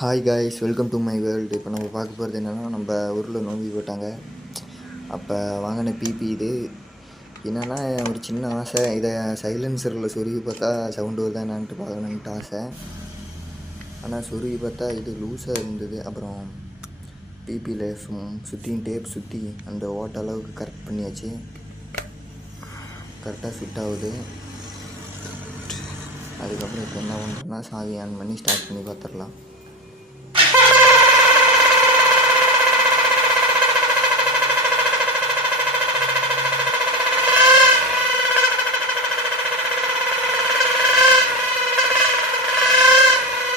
Hi guys, welcome to my world. இப்போ நம்ம பார்க்க போகிறது என்னென்னா, நம்ம ஊரில் நோம்பி போட்டாங்க. அப்போ வாங்கின பிபி இது என்னென்னா, ஒரு சின்ன ஆசை. இதை சைலன்சரில் சொருகி பார்த்தா சவுண்டு வருதா என்னான்ட்டு பார்க்கணுன்ட்டு ஆசை. ஆனால் சொருகி பார்த்தா இது லூஸாக இருந்தது. அப்புறம் பிபியில் சுற்றியும் டேப் சுற்றி அந்த ஓட்ட அளவுக்கு கரெக்ட் பண்ணியாச்சு. கரெக்டாக ஃபிட் ஆகுது. அதுக்கப்புறம் இப்போ என்ன பண்ணுறோன்னா, சாவி ஆன் பண்ணி ஸ்டார்ட் பண்ணி பார்த்துடலாம்.